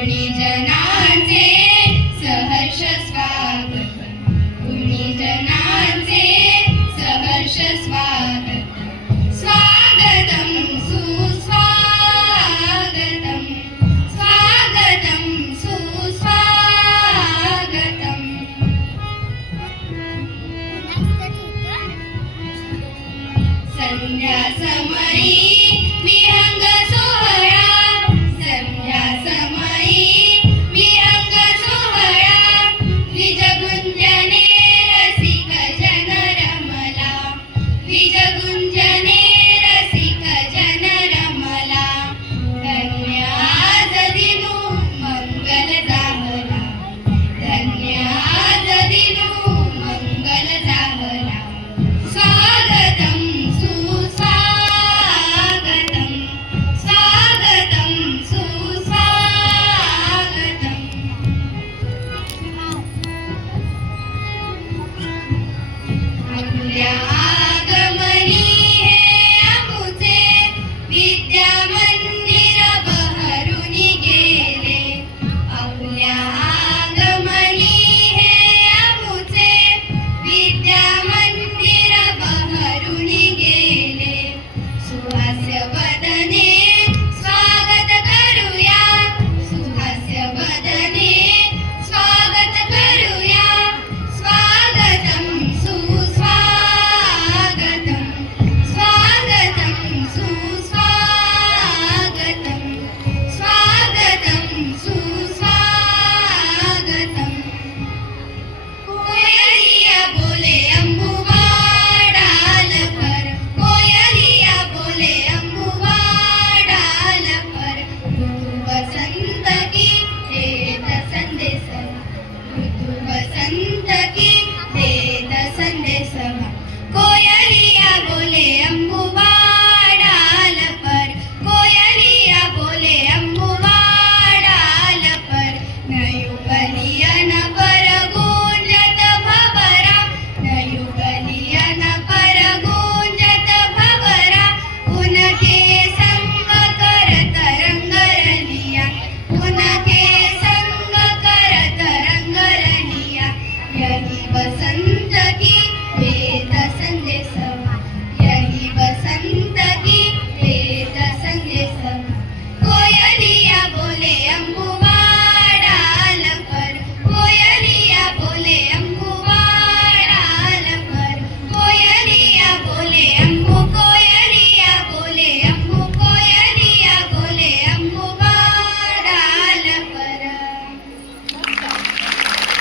सहर्ष स्वाद गुणी जनाचे सहर्ष स्वाद स्वागत सुस्वागतम स्वागतम सुस्वागतम संध्यासमयी அஞ்சனை Yeah.